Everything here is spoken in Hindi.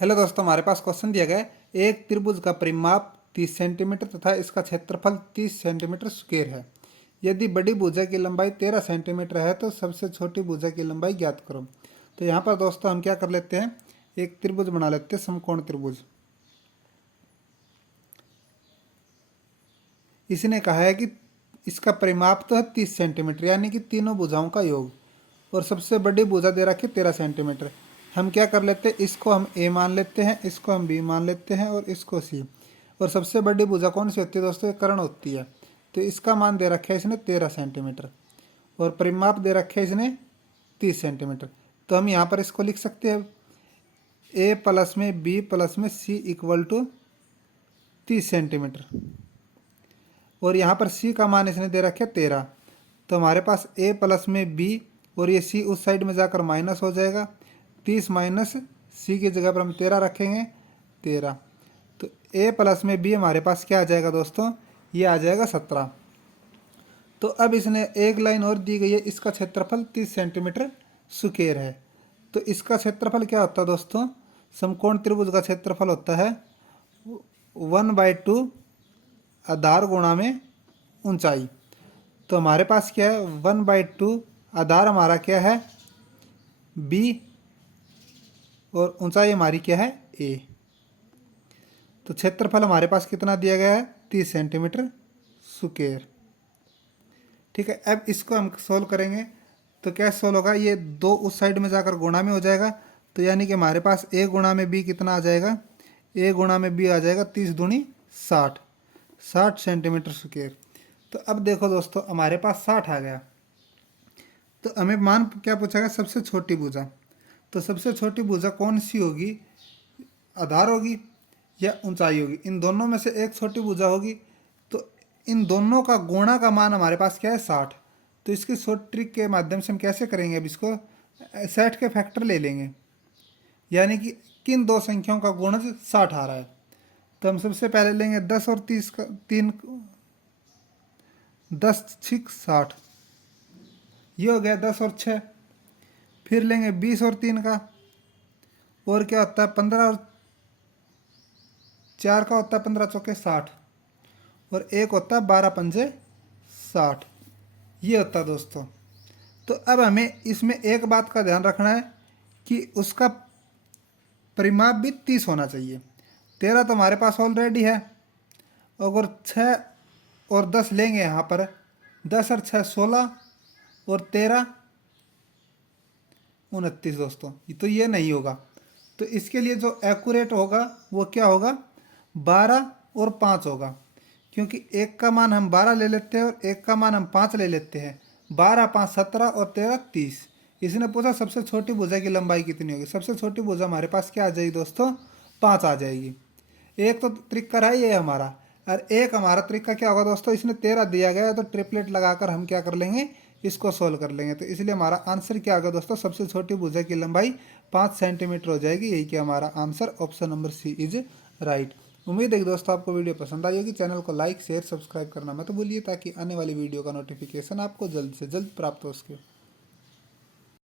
हेलो दोस्तों, हमारे पास क्वेश्चन दिया गया है। एक त्रिभुज का परिमाप 30 सेंटीमीटर तथा इसका क्षेत्रफल 30 सेंटीमीटर स्क्वायर है। यदि बड़ी भुजा की लंबाई 13 सेंटीमीटर है तो सबसे छोटी भुजा की लंबाई ज्ञात करो। तो यहाँ पर दोस्तों हम क्या कर लेते हैं, एक त्रिभुज बना लेते हैं, समकोण त्रिभुज। इसने कहा है कि इसका परिमाप तो है 30 सेंटीमीटर, यानी कि तीनों भुजाओं का योग, और सबसे बड़ी भुजा दे रखी 13 सेंटीमीटर। हम क्या कर लेते हैं, इसको हम ए मान लेते हैं, इसको हम बी मान लेते हैं और इसको सी। और सबसे बड़ी भुजा कौन सी होती है दोस्तों, कर्ण होती है। तो इसका मान दे रखा है इसने 13 सेंटीमीटर और परिमाप दे रखे है इसने 30 सेंटीमीटर। तो हम यहाँ पर इसको लिख सकते हैं ए प्लस में बी प्लस में सी इक्वल टू 30 सेंटीमीटर। और यहाँ पर सी का मान इसने दे रखे 13। तो हमारे पास ए प्लस में बी और ये सी उस साइड में जाकर माइनस हो जाएगा। 30 माइनस सी की जगह पर हम 13 रखेंगे, 13। तो ए प्लस में बी हमारे पास क्या आ जाएगा दोस्तों, ये आ जाएगा 17। तो अब इसने एक लाइन और दी गई है, इसका क्षेत्रफल 30 सेंटीमीटर स्क्वायर है। तो इसका क्षेत्रफल क्या होता है दोस्तों, समकोण त्रिभुज का क्षेत्रफल होता है 1/2 आधार गुणा में ऊंचाई। तो हमारे पास क्या है, 1/2 आधार हमारा क्या है बी और ऊंचाई हमारी क्या है ए। तो क्षेत्रफल हमारे पास कितना दिया गया है, 30 सेंटीमीटर स्क्वायर। ठीक है, अब इसको हम सोल्व करेंगे तो क्या सोल्व होगा, ये दो उस साइड में जाकर गुणा में हो जाएगा। तो यानी कि हमारे पास ए गुणा में बी कितना आ जाएगा, ए गुणा में बी आ जाएगा 30 दूनी 60 सेंटीमीटर स्क्वायर। तो अब देखो दोस्तों, हमारे पास 60 आ गया। तो हमें मान क्या पूछा गया, सबसे छोटी भुजा। तो सबसे छोटी भुजा कौन सी होगी, आधार होगी या ऊंचाई होगी। इन दोनों में से एक छोटी भुजा होगी। तो इन दोनों का गुणा का मान हमारे पास क्या है 60। तो इसकी शॉर्ट ट्रिक के माध्यम से हम कैसे करेंगे, अब इसको 60 के फैक्टर ले लेंगे, यानी कि किन दो संख्याओं का गुणज 60 आ रहा है। तो हम सबसे पहले लेंगे 10 और 30 का 3, 10 6 60, ये हो गया 10 और 6। फिर लेंगे 20 और 3 का, और क्या होता है 15 और 4 का होता है 15 चौके 60, और एक होता है 12 पंजे 60, ये होता है दोस्तों। तो अब हमें इसमें एक बात का ध्यान रखना है कि उसका परिमाप भी 30 होना चाहिए। 13 तो हमारे पास ऑलरेडी है। अगर 6 और 10 लेंगे यहाँ पर, 10 और 6 16 और 13 29 दोस्तों, तो ये नहीं होगा। तो इसके लिए जो एक्यूरेट होगा वो क्या होगा, 12 और 5 होगा, क्योंकि एक का मान हम 12 ले लेते हैं और एक का मान हम 5 ले लेते हैं। 12 5 17 और 13 30। इसने पूछा सबसे छोटी भुजा की लंबाई कितनी होगी। सबसे छोटी भुजा हमारे पास क्या आ जाएगी दोस्तों, 5 आ जाएगी। एक तो त्रिक का है ये हमारा, और एक हमारा त्रिक का क्या होगा दोस्तों, इसने 13 दिया गया है तो ट्रिपलेट लगाकर हम क्या कर लेंगे, इसको सोल्व कर लेंगे। तो इसलिए हमारा आंसर क्या होगा दोस्तों, सबसे छोटी भुजा की लंबाई 5 सेंटीमीटर हो जाएगी। यही कि हमारा answer option number C is right. उम्मीद है कि दोस्तों आपको वीडियो पसंद आई होगी। चैनल को लाइक शेयर सब्सक्राइब करना मत भूलिए, ताकि आने वाली वीडियो का नोटिफिकेशन आपको जल्द से जल्द प्राप्त हो सके।